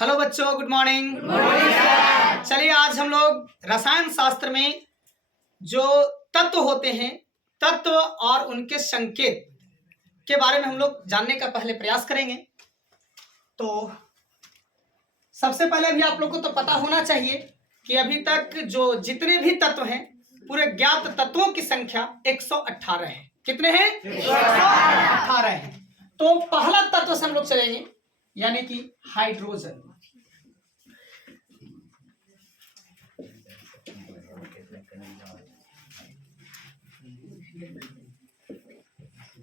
Hello बच्चों, good morning. चलिए आज हम लोग रसायन शास्त्र में जो तत्व होते हैं, तत्व और उनके संकेत के बारे में हम लोग जानने का पहले प्रयास करेंगे। तो सबसे पहले अभी आप लोग को तो पता होना चाहिए कि अभी तक जो जितने भी तत्व हैं, पूरे ज्ञात तत्वों की संख्या 118 है। कितने हैं? 118 है। तो पहला तत्व से हम लोग चलेंगे, यानी कि हाइड्रोजन।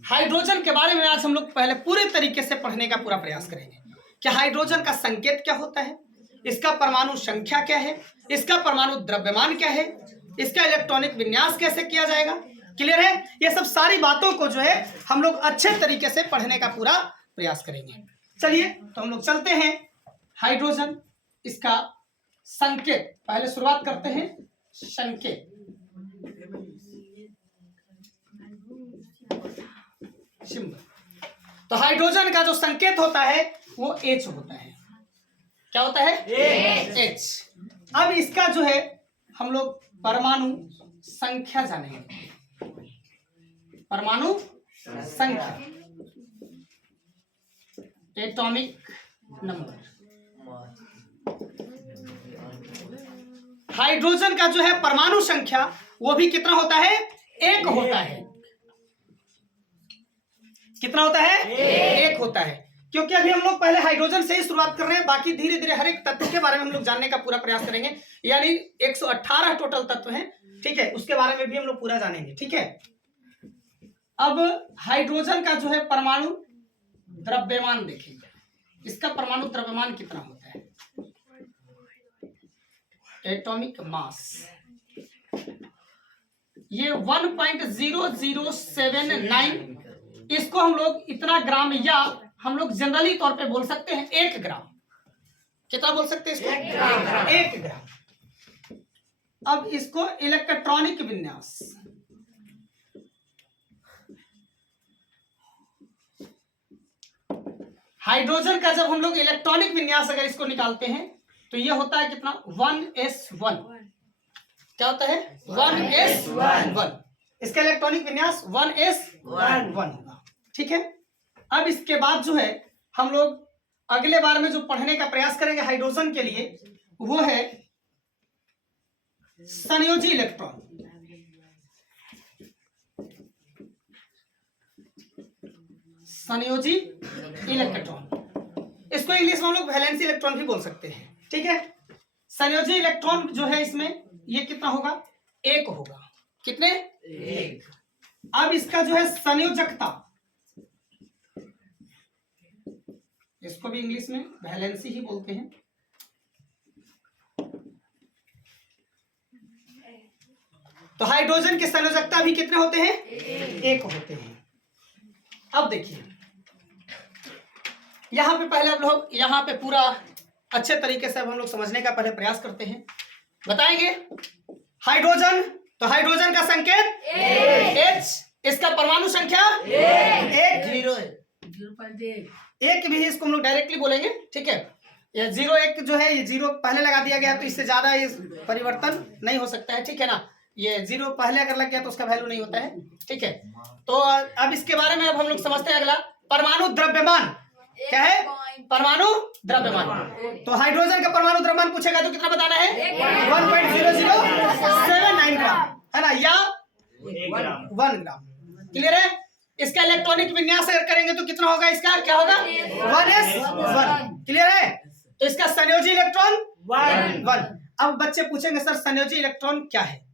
हाइड्रोजन के बारे में आज हम लोग पहले पूरे तरीके से पढ़ने का पूरा प्रयास करेंगे कि हाइड्रोजन का संकेत क्या होता है, इसका परमाणु संख्या क्या है, इसका परमाणु द्रव्यमान क्या है, इसका इलेक्ट्रॉनिक विन्यास कैसे किया जाएगा। क्लियर है? ये सब सारी बातों को जो है हम लोग अच्छे तरीके से पढ़ने का पूरा प्रयास करेंगे। चलिए तो हम लोग चलते हैं हाइड्रोजन, इसका संकेत पहले शुरुआत करते हैं। संकेत तो हाइड्रोजन का जो संकेत होता है वो H होता है। क्या होता है? H। अब इसका जो है हम लोग परमाणु संख्या जानेंगे। परमाणु संख्या, एटॉमिक नंबर। हाइड्रोजन का जो है परमाणु संख्या वो भी कितना होता है? 1 होता है। कितना होता है? 1 होता है। क्योंकि अभी हम लोग पहले हाइड्रोजन से ही शुरुआत कर रहे हैं, बाकी धीरे धीरे हर एक तत्व के बारे में हम लोग जानने का पूरा प्रयास करेंगे। यानी 118 टोटल तत्व हैं, ठीक है, उसके बारे में भी हम लोग पूरा जानेंगे। ठीक है, अब हाइड्रोजन का जो है परमाणु द्रव्यमान देखेंगे। इसका परमाणु द्रव्यमान कितना होता है? एटॉमिक मास ये 1.0079, इसको हम लोग इतना ग्राम, या हम लोग जनरली तौर पे बोल सकते हैं 1 ग्राम। कितना बोल सकते हैं इसको? 1 ग्राम। अब इसको इलेक्ट्रॉनिक विन्यास, हाइड्रोजन का जब हम लोग इलेक्ट्रॉनिक विन्यास अगर इसको निकालते हैं तो ये होता है कितना? 1s1। क्या होता है? 1s1। इसका इलेक्ट्रॉनिक विन्यास 1s1 होगा। ठीक है, अब इसके बाद जो है हम लोग अगले बार में जो पढ़ने का प्रयास करेंगे हाइड्रोजन के लिए, वो है संयोजी इलेक्ट्रॉन। संयोजी इलेक्ट्रॉन, इसको इंग्लिश में हम लोग वैलेंसी इलेक्ट्रॉन भी बोल सकते हैं। ठीक है, संयोजी इलेक्ट्रॉन जो है इसमें ये कितना होगा? 1 होगा। कितने? 1। अब इसका जो है संयोजकता, इसको भी इंग्लिश में वैलेंसी ही बोलते हैं। तो हाइड्रोजन की संयोजकता भी कितने होते हैं? 1 होते हैं। अब देखिए यहां पे पहले हम लोग यहाँ पे पूरा अच्छे तरीके से अब हम लोग समझने का पहले प्रयास करते हैं। बताएंगे हाइड्रोजन, तो हाइड्रोजन का संकेत H, इसका परमाणु संख्या 1 भी, इसको हम लोग डायरेक्टली बोलेंगे। ठीक है, ये 0 1 जो है, ये 0 पहले लगा दिया गया तो इससे ज्यादा ये परिवर्तन नहीं हो सकता है। ठीक है ना, ये 0 पहले अगर लग गया तो उसका वैल्यू नहीं होता है। ठीक है, तो अब इसके बारे में अब हम लोग समझते हैं। अगला परमाणु द्रव्यमान क्या है? परमाणु द्रव्यमान। तो हाइड्रोजन का परमाणु द्रव्यमान पूछेगा तो कितना बताना है? 1.0079 ग्राम, है ना, या 1 ग्राम। क्लियर है? इसका इलेक्ट्रॉनिक विन्यास अगर करेंगे तो कितना होगा? इसका क्या होगा? 1s1। क्लियर है? तो इसका संयोजी इलेक्ट्रॉन 1। अब बच्चे पूछेंगे सर संयोजी इलेक्ट्रॉन क्या है?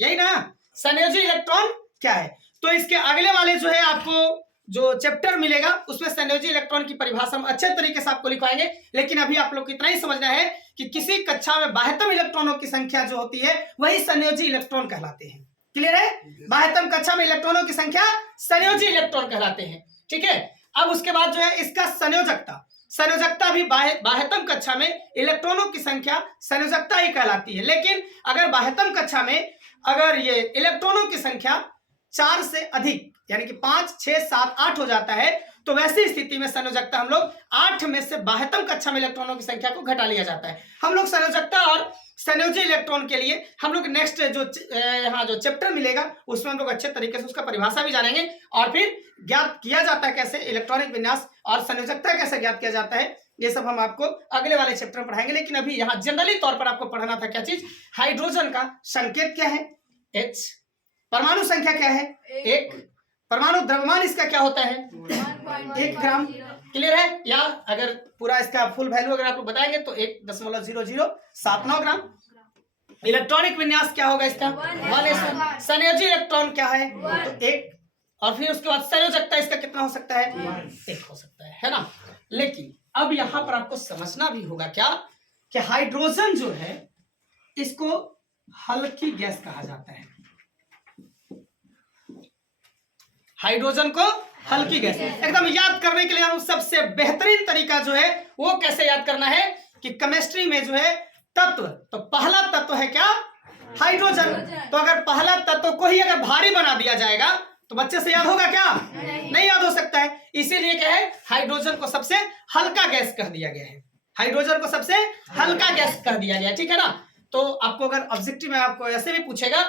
यही ना, संयोजी इलेक्ट्रॉन क्या है? तो इसके अगले वाले जो है आपको जो चैप्टर मिलेगा उसमें संयोजी इलेक्ट्रॉन की परिभाषा हम अच्छे तरीके से आपको लिखवाएंगे। लेकिन अभी आप लोग को इतना ही समझना है कि किसी कक्षा में बाह्यतम इलेक्ट्रॉनों की संख्या जो होती है वही संयोजी इलेक्ट्रॉन कहलाते हैं। क्लियर है? बाह्यतम कक्षा में इलेक्ट्रॉनों की संख्या संयोजी इलेक्ट्रॉन कहलाते हैं। ठीक है, अब उसके बाद जो है इसका संयोजकता, संयोजकता भी बाह्यतम कक्षा में इलेक्ट्रॉनों की संख्या संयोजकता ही कहलाती है। लेकिन अगर बाह्यतम कक्षा में अगर ये इलेक्ट्रॉनों की संख्या 4 से अधिक, यानी कि 5 6 7 8 हो जाता है तो वैसी स्थिति में संयोजकता हम लोग 8 में से 72 कक्षा में इलेक्ट्रॉनों की संख्या को घटा लिया जाता है। हम लोग संयोजकता और संयोजी इलेक्ट्रॉन के लिए हम लोग नेक्स्ट जो चैप्टर मिलेगा उसमें हम लोग अच्छे तरीके से उसका परिभाषा भी जानेंगे और फिर ज्ञात किया जाता है कैसे इलेक्ट्रॉनिक विन्यास और संयोजकता कैसे ज्ञात किया जाता है, ये सब हम आपको अगले वाले चैप्टर में पढ़ाएंगे। लेकिन अभी यहाँ जनरली तौर पर आपको पढ़ना था क्या चीज, हाइड्रोजन का संकेत क्या है H, परमाणु संख्या क्या है 1, परमाणु द्रव्यमान इसका क्या होता है 1 ग्राम। क्लियर है? या अगर पूरा इसका फुल वैल्यू अगर आपको बताएंगे तो 1.0079 ग्राम। इलेक्ट्रॉनिक विन्यास क्या होगा इसका 1s। संयोजी इलेक्ट्रॉन क्या है तो 1, और फिर उसके बाद संयोजकता इसका कितना हो सकता है 1 हो सकता है ना। लेकिन अब यहां पर आपको समझना भी होगा क्या कि हाइड्रोजन जो है इसको हल्की गैस कहा जाता है। हाइड्रोजन को हल्की गैस एकदम याद करने के लिए हम सबसे बेहतरीन तरीका जो है वो कैसे याद करना है कि केमिस्ट्री में जो है तत्व, तो पहला तत्व है क्या हाइड्रोजन। तो अगर पहला तत्व को ही अगर भारी बना दिया जाएगा तो बच्चे से याद होगा क्या नहीं याद हो सकता है। इसीलिए क्या है हाइड्रोजन को सबसे हल्का गैस कह दिया गया है, हाइड्रोजन को सबसे हल्का गैस कह दिया गया, ठीक है ना। तो आपको अगर ऑब्जेक्टिव में आपको ऐसे भी पूछेगा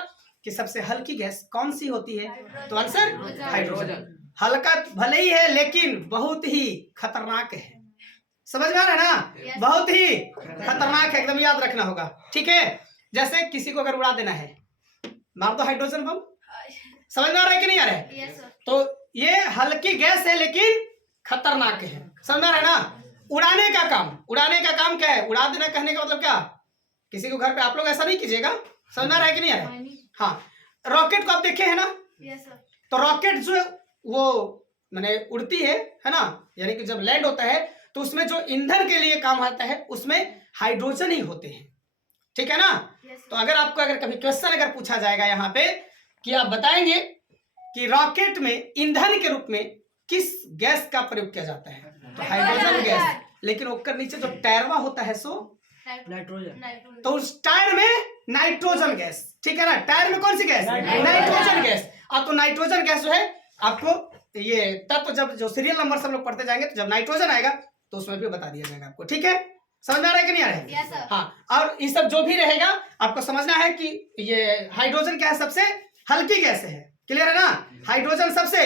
कि सबसे हल्की गैस कौन सी होती है तो आंसर हाइड्रोजन। हल्का भले ही है लेकिन बहुत ही खतरनाक है, समझ में आ रहा है ना, बहुत ही खतरनाक है, एकदम याद रखना होगा, ठीक है। जैसे किसी को अगर उड़ा देना है, मार दो हाइड्रोजन बम, समझ में आ रहा है कि नहीं आ रहा है? तो ये हल्की गैस है लेकिन खतरनाक है, समझ में आ रहा है ना। उड़ाने का काम क्या है, उड़ा देना कहने का मतलब क्या, किसी को घर पे आप लोग ऐसा नहीं कीजिएगा, समझ में आ रहा है कि नहीं आ रहा है। हाँ, रॉकेट को आप देखे है ना, तो रॉकेट जो है वो माने उड़ती है ना, यानी कि जब लैंड होता है तो उसमें जो ईंधन के लिए काम आता है उसमें हाइड्रोजन ही होते हैं, ठीक है ना। तो अगर आपको अगर कभी क्वेश्चन अगर पूछा जाएगा यहाँ पे कि आप बताएंगे कि रॉकेट में ईंधन के रूप में किस गैस का प्रयोग किया जाता है तो हाइड्रोजन गैस, लेकिन ऊपर नीचे जो टायरवा होता है सो नाइट्रोजन, तो उस टायर में नाइट्रोजन गैस, ठीक है ना। टायर में कौन सी गैस नाइट्रोजन गैस। अब तो नाइट्रोजन गैस जो है आपको ये तत्व जब जो सीरियल नंबर सब लोग पढ़ते जाएंगे तो जब नाइट्रोजन आएगा तो उसमें भी बता दिया जाएगा आपको, ठीक है। समझ में आ रहा है कि नहीं आ रहा है? yes, हाँ, और ये सब जो भी रहेगा आपको समझना है कि ये हाइड्रोजन क्या है सबसे हल्की गैस है, क्लियर है ना। हाइड्रोजन सबसे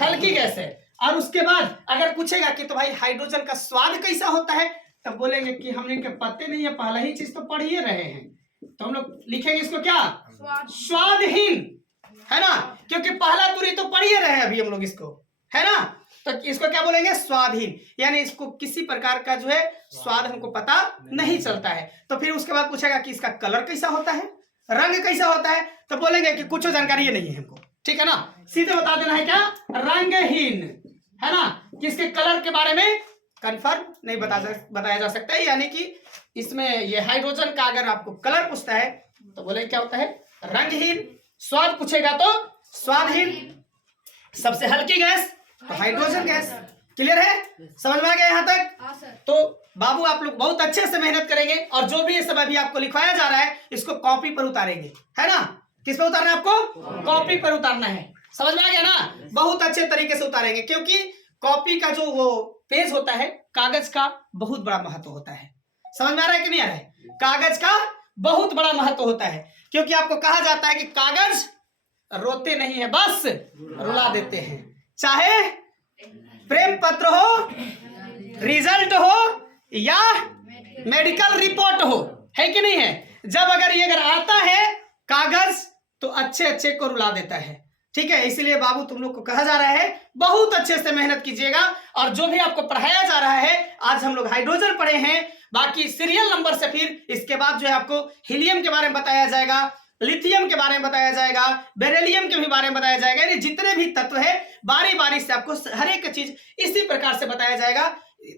हल्की गैस है। और उसके बाद अगर पूछेगा कि तो भाई हाइड्रोजन का स्वाद कैसा होता है तब बोलेंगे कि हमने इनके पत्ते नहीं है, पहला ही चीज तो पढ़ ही रहे हैं, तो हम लोग लिखेंगे इसको क्या स्वादहीन, है ना, क्योंकि पहला तुरी तो पढ़ ही रहे हैं अभी हम लोग इसको, है ना। तो इसको क्या बोलेंगे स्वादहीन, यानी इसको किसी प्रकार का जो है स्वाद हमको पता नहीं चलता है। तो फिर उसके बाद पूछेगा कि इसका कलर कैसा होता है, रंग कैसा होता है, तो बोलेंगे कि कुछ जानकारी ये नहीं है हमको, ठीक है ना। सीधे बता देना है क्या रंगहीन, है ना, कि इसके कलर के बारे में कंफर्म नहीं बताया जा सकता है। यानी कि इसमें ये हाइड्रोजन का अगर आपको कलर पूछता है तो बोले क्या होता है रंगहीन, स्वाद पूछेगा तो स्वादहीन, सबसे हल्की गैस तो हाइड्रोजन गैस, क्लियर है, समझ में आ गया यहाँ तक। तो बाबू आप लोग बहुत अच्छे से मेहनत करेंगे और जो भी ये सब अभी आपको लिखवाया जा रहा है इसको कॉपी पर उतारेंगे, है ना। किस पे उतारना है आपको कॉपी पर उतारना है, समझ में आ गया ना, बहुत अच्छे तरीके से उतारेंगे, क्योंकि कॉपी का जो वो पेज होता है कागज का बहुत बड़ा महत्व होता है। समझ में आ रहा है कि नहीं आ रहा है? कागज का बहुत बड़ा महत्व होता है, क्योंकि आपको कहा जाता है कि कागज रोते नहीं है बस रुला देते हैं, चाहे प्रेम पत्र हो, रिजल्ट हो या मेडिकल रिपोर्ट हो, है कि नहीं है। जब अगर ये अगर आता है कागज तो अच्छे अच्छे को रुला देता है, ठीक है। इसलिए बाबू तुम लोग को कहा जा रहा है बहुत अच्छे से मेहनत कीजिएगा, और जो भी आपको पढ़ाया जा रहा है, आज हम लोग हाइड्रोजन पढ़े हैं, बाकी सीरियल नंबर से फिर इसके बाद जो है आपको हीलियम के बारे में बताया जाएगा, लिथियम के बारे में बताया जाएगा, बेरिलियम के भी बारे में बताया जाएगा, यानी जितने भी तत्व है बारी बारी से आपको हर एक चीज इसी प्रकार से बताया जाएगा।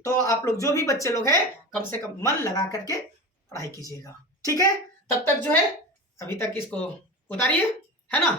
तो आप लोग जो भी बच्चे लोग हैं कम से कम मन लगा करके पढ़ाई कीजिएगा, ठीक है। तब तक जो है अभी तक इसको उतारिए, है ना।